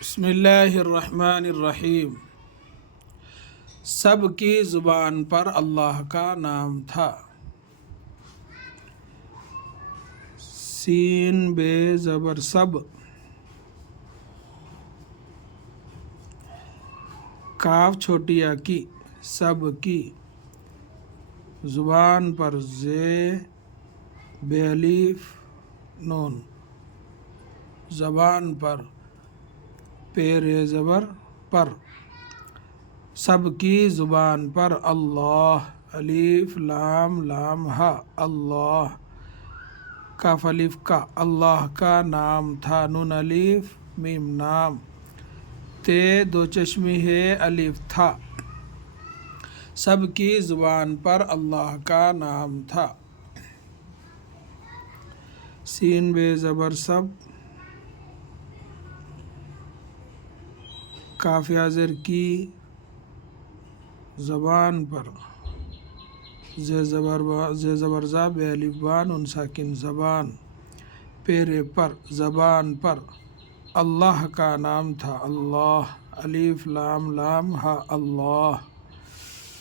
بسم اللہ الرحمن الرحیم۔ سب کی زبان پر اللہ کا نام تھا۔ سین بے زبر سب، کاف چھوٹی یا کی، سب کی، زبان پر زے بے الف نون، زبان پر پیر زبر پر، سب کی زبان پر اللہ، الف لام لام ہا، اللہ، کاف الف کا، اللہ کا نام تھا، نون الف میم نام، تے دو چشمی ہے الف تھا، سب کی زبان پر اللہ کا نام تھا۔ سین بے زبر سب، کاف یا زیر کی، زبان پر زے زبر زا بے الف با نون ساکن، زبان، پیرے پر، زبان پر، اللہ کا نام تھا، اللہ، الف لام لام ہا، اللہ،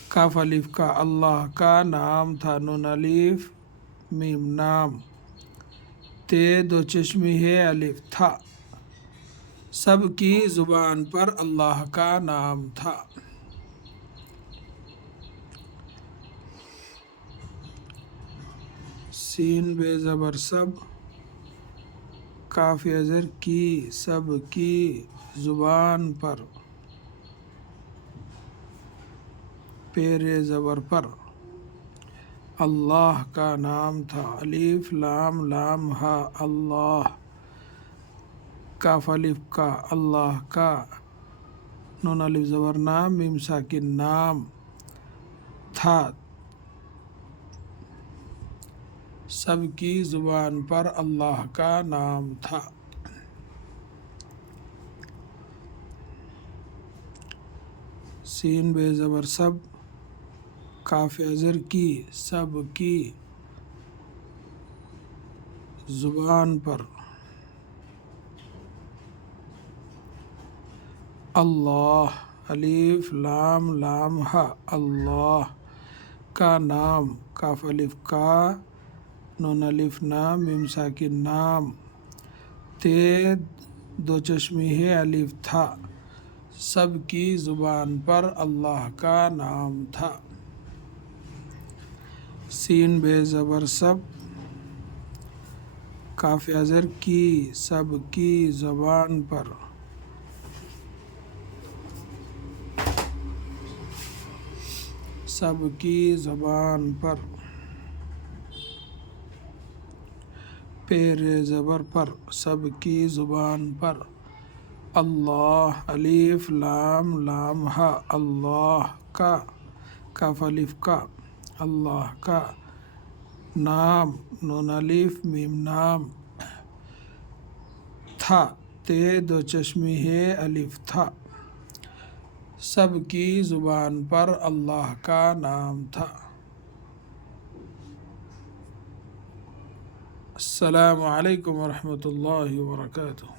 کاف الف کا، اللہ کا نام تھا، نون الف میم نام، تے دو چشمی ہے الف تھا، سب کی زبان پر اللہ کا نام تھا۔ سین بے زبر سب، کاف یا زیر کی، سب کی، زبان پر، پیرے زبر پر، اللہ کا نام تھا، الف لام لام ہا، اللہ، کاف الف کا، اللہ کا، نون الف زبر نام میم ساکن نام، تھا، سب کی زبان پر اللہ کا نام تھا۔ سین بے زبر سب، کاف یا زیر کی، سب کی، زبان پر، اللہ، الف لام لام ہا، اللہ، کا نام، کاف الف کا، نون الف نام میم ساکن نام، تے دو چشمی ہے الف تھا، سب کی زبان پر اللہ کا نام تھا۔ سین بے زبر سب، کاف یا زیر کی، سب کی، زبان پر، سب کی زبان پر، پیرے زبر پر، سب کی زبان پر، اللہ، الف لام لام ہا، اللہ کا، کاف الف کا، اللہ کا، نام، نون الف میم نام، تھا، تے دو چشمی ہے الف تھا، سب کی زبان پر اللہ کا نام تھا۔ السلام علیکم ورحمۃ اللہ وبرکاتہ۔